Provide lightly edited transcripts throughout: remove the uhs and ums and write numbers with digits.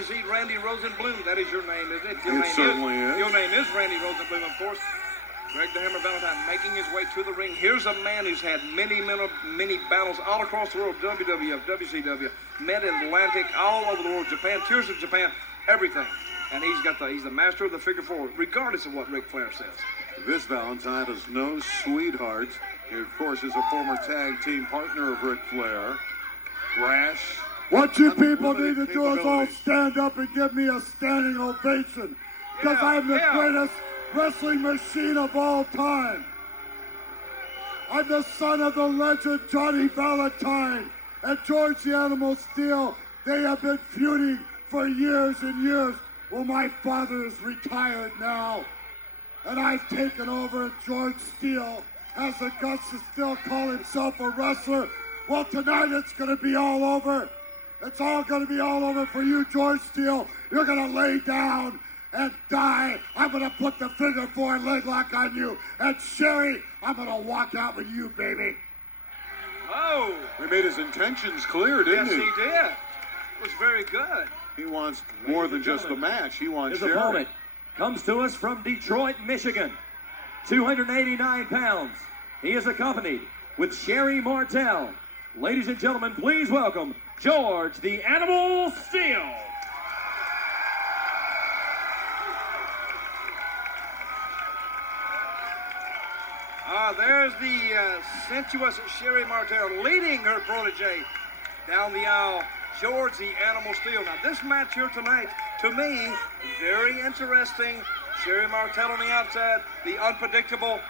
you see Randy Rosenblum. That is your name, isn't it? It certainly is. Your name is Randy Rosenblum, of course. Greg the Hammer Valentine making his way to the ring. Here's a man who's had many battles all across the world. WWF, WCW, Mid-Atlantic, all over the world. Japan, Tears of Japan, everything. And he's the master of the figure four, regardless of what Ric Flair says. This Valentine is no sweetheart. He, of course, is a former tag team partner of Ric Flair. Brash. What you people need to do is all stand up and give me a standing ovation. Because I'm the greatest wrestling machine of all time. I'm the son of the legend Johnny Valentine and George the Animal Steele. They have been feuding for years and years. Well, my father is retired now, and I've taken over, and George Steele has the guts to still call himself a wrestler. Well, tonight it's going to be all over. It's all going to be all over for you, George Steele. You're going to lay down and die. I'm going to put the figure four leg lock on you. And Sherri, I'm going to walk out with you, baby. Oh. He made his intentions clear, didn't he? Yes, he did. It was very good. He wants more than just the match. He wants His opponent comes to us from Detroit, Michigan. 289 pounds. He is accompanied with Sherri Martel. Ladies and gentlemen, please welcome George the Animal Steele. There's the sensuous Sherri Martel leading her protege down the aisle, George the Animal Steele. Now, this match here tonight, to me, very interesting. Sherri Martel on the outside, the unpredictable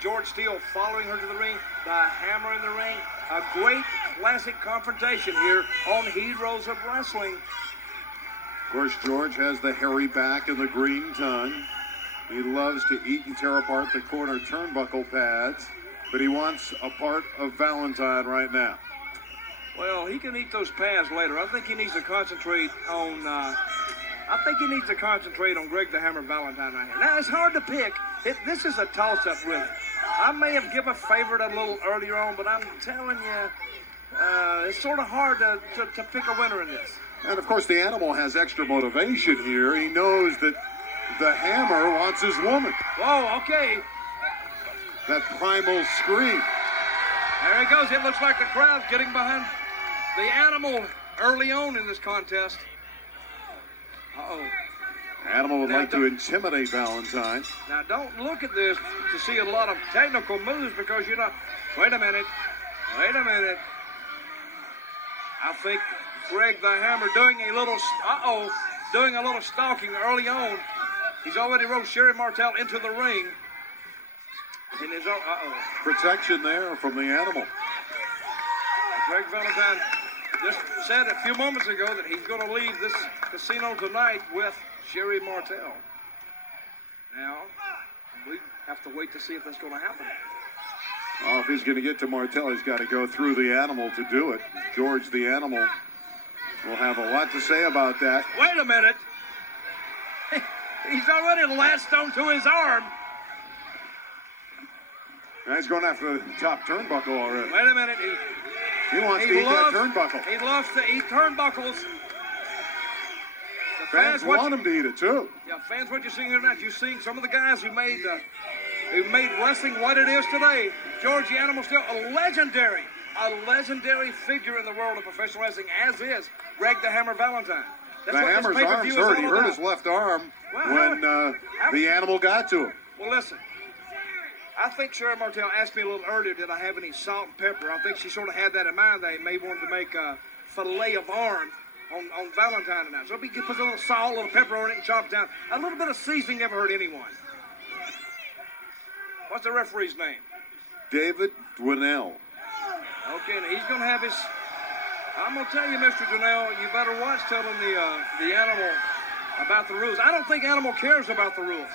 George Steele following her to the ring, the Hammer in the ring. A great classic confrontation here on Heroes of Wrestling. Of course, George has the hairy back and the green tongue. He loves to eat and tear apart the corner turnbuckle pads, but he wants a part of Valentine right now. Well, he can eat those pads later. I think he needs to concentrate on. Greg the Hammer Valentine right here. Now it's hard to pick. This is a toss-up, really. I may have given a favorite a little earlier on, but I'm telling you, it's sort of hard to pick a winner in this. And of course, the Animal has extra motivation here. He knows that the Hammer wants his woman. Whoa, okay. That primal scream. There he goes. It looks like the crowd's getting behind the Animal early on in this contest. Uh-oh. Animal would like to intimidate Valentine. Now, don't look at this to see a lot of technical moves because you're not... Wait a minute. I think Greg the Hammer doing a little stalking early on. He's already rode Sherri Martel into the ring. In his own, protection there from the Animal. Greg Valentine just said a few moments ago that he's going to leave this casino tonight with Sherri Martel. Now, we have to wait to see if that's going to happen. Oh, if he's going to get to Martel, he's got to go through the Animal to do it. George the Animal will have a lot to say about that. Wait a minute. He's already latched onto his arm. Now he's going after the top turnbuckle already. Wait a minute. He wants to eat that turnbuckle. He loves to eat turnbuckles. Fans want him to eat it, too. Yeah, fans, what you're seeing here tonight, you're seeing some of the guys who made wrestling what it is today. George the Animal Steele, a legendary figure in the world of professional wrestling, as is Greg the Hammer Valentine. The Hammer's arm's hurt. He hurt his left arm when the Animal got to him. Well, listen. I think Sherri Martel asked me a little earlier, did I have any salt and pepper? I think she sort of had that in mind. They may want to make a fillet of arm on Valentine tonight. So if he puts a little salt, a little pepper on it and chop down. A little bit of seasoning never hurt anyone. What's the referee's name? David Dwinell. Okay, now he's going to have his... I'm going to tell you, Mr. Dwinell, you better watch telling the Animal about the rules. I don't think Animal cares about the rules.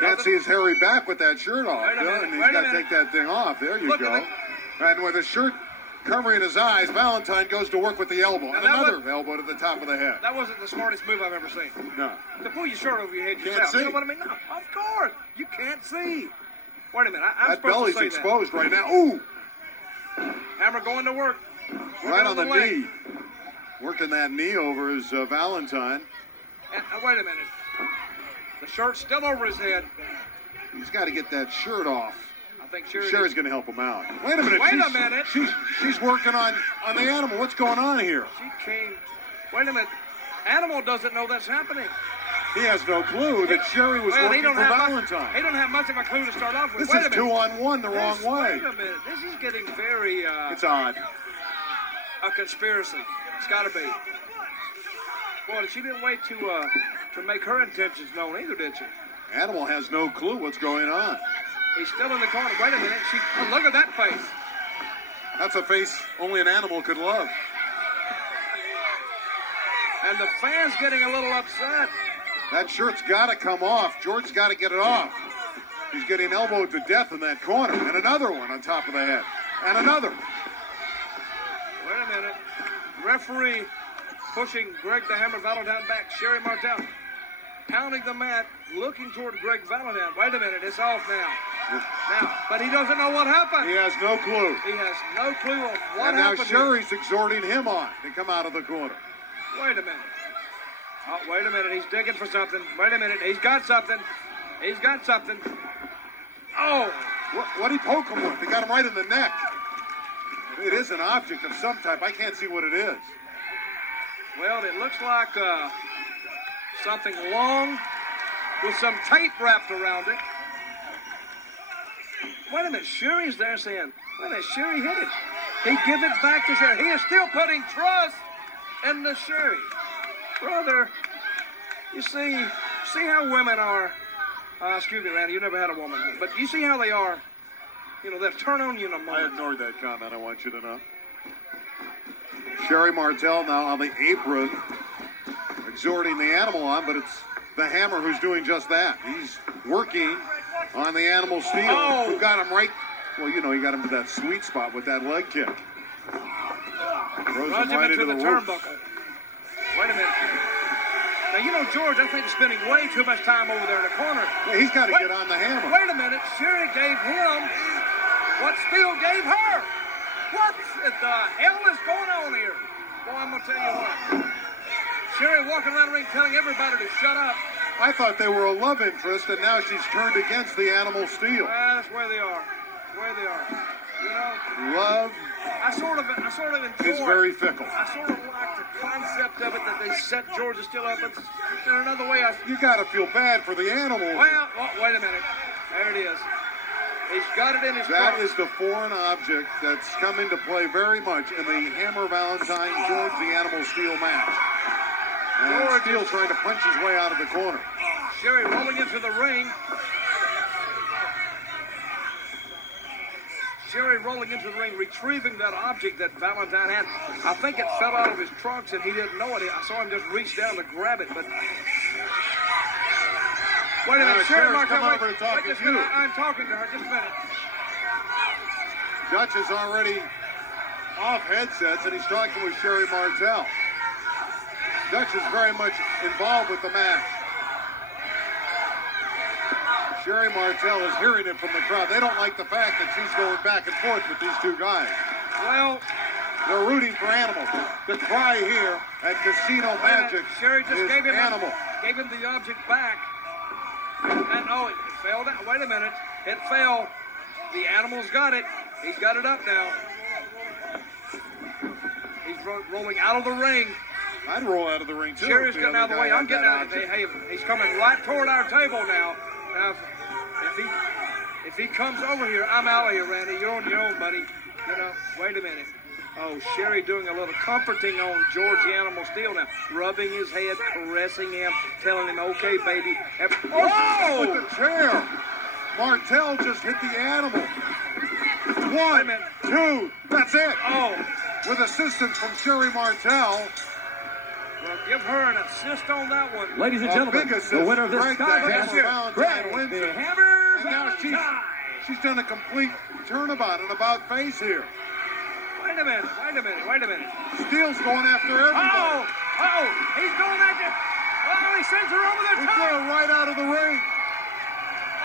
Can't see his hairy back with that shirt off. And he's got to take that thing off. There you go. And with his shirt covering his eyes, Valentine goes to work with the elbow. And another elbow to the top of the head. That wasn't the smartest move I've ever seen. No. To pull your shirt over your head yourself. Can't see. You know what I mean? No, of course. You can't see. Wait a minute. I'm that supposed belly's to say exposed that. right now. Ooh! Hammer going to work. Right on the knee. Working that knee over his Valentine. And, wait a minute. The shirt's still over his head. He's got to get that shirt off. I think Sherri's going to help him out. Wait a minute. Wait a minute. She's working on the animal. What's going on here? She came. Wait a minute. Animal doesn't know that's happening. He has no clue that Sherri was working for Valentine. He don't have much of a clue to start off with. This is 2-on-1 the wrong way. Wait a minute. This is getting very... it's odd. A conspiracy. It's got to be. Boy, she didn't wait to make her intentions known either, did she? Animal has no clue what's going on. He's still in the corner. Wait a minute. Look at that face. That's a face only an animal could love. And the fans getting a little upset. That shirt's got to come off. George's got to get it off. He's getting elbowed to death in that corner. And another one on top of the head. And another. Wait a minute. Referee pushing Greg the Hammer Valentine back. Sherri Martel pounding the mat, looking toward Greg Valentine. Wait a minute. It's off now. But he doesn't know what happened. He has no clue. He has no clue of what happened. And now Sherri's here. exhorting him on to come out of the corner. Wait a minute. Oh, wait a minute. He's digging for something. Wait a minute. He's got something. He's got something. Oh! What'd he poke him with? He got him right in the neck. It is an object of some type. I can't see what it is. Well, it looks like something long with some tape wrapped around it. Wait a minute. Sherri's there saying, wait a minute, Sherri hit it. He give it back to Sherri. He is still putting trust in the Sherri. Brother, you see how women are. Excuse me, Randy, you never had a woman. But you see how they are. You know, they'll turn on you in a moment. I ignored that comment, I want you to know. Sherri Martel now on the apron, exhorting the animal on, but it's the Hammer who's doing just that. He's working on the animal steel. Oh. Who got him right, well, you know, he got him to that sweet spot with that leg kick. Throws him right into the turnbuckle. Wait a minute. Now, you know, George, I think, is spending way too much time over there in the corner. Yeah, he's got to get on the Hammer. Wait a minute. Sherri gave him what Steele gave her. What the hell is going on here? Boy, I'm going to tell you what. Sherri walking around the ring telling everybody to shut up. I thought they were a love interest, and now she's turned against the animal steel. That's where they are. Where they are. You know? Love I sort of enjoy. It's very fickle. I sort of like the concept of it that they set Georgia Steele up. It's in another way. You got to feel bad for the animal. Well, wait a minute. There it is. He's got it in his That trunk. is the foreign object that's come into play very much in the Hammer Valentine George the Animal Steel match. And Steele trying to punch his way out of the corner. Sherri rolling into the ring. Sherri rolling into the ring, retrieving that object that Valentine had. I think it fell out of his trunks and he didn't know it. I saw him just reach down to grab it, but... Wait a minute, Sherri Martel, wait just a minute. I'm talking to her, just a minute. Dutch is already off headsets and he's talking with Sherri Martel. Dutch is very much involved with the match. Sherri Martel is hearing it from the crowd. They don't like the fact that she's going back and forth with these two guys. Well, they're rooting for Animal. The cry here at Casino Magic Sherri just is gave him Animal. Gave him the object back. And oh, it fell down. Wait a minute. It fell. The Animal's got it. He's got it up now. He's rolling out of the ring. I'd roll out of the ring too. Sherri's getting out of the way. I'm getting out of the way. Hey, he's coming right toward our table now. Now, if he comes over here, I'm out of here, Randy. You're on your own, buddy. You know, wait a minute. Oh, Sherri doing a little comforting on George the Animal Steel now. Rubbing his head, caressing him, telling him, okay, baby. Oh! With the chair. Martel just hit the Animal. 1, 2, that's it. Oh. With assistance from Sherri Martel. Well, give her an assist on that one. Ladies and gentlemen, the winner of this contest, Greg the Hammer Valentine. She's done a complete turnabout and about face here. Wait a minute. Steele's going after everybody. He's going after. Oh, he sends her over the top. He threw her right out of the ring.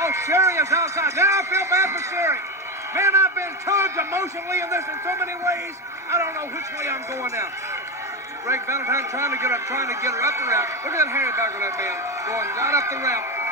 Oh, Sherri is outside. Now I feel bad for Sherri. Man, I've been tugged emotionally in this in so many ways. I don't know which way I'm going now. Greg Valentine trying to get her up the ramp. Look at that Harry back on that man. Going right up the ramp.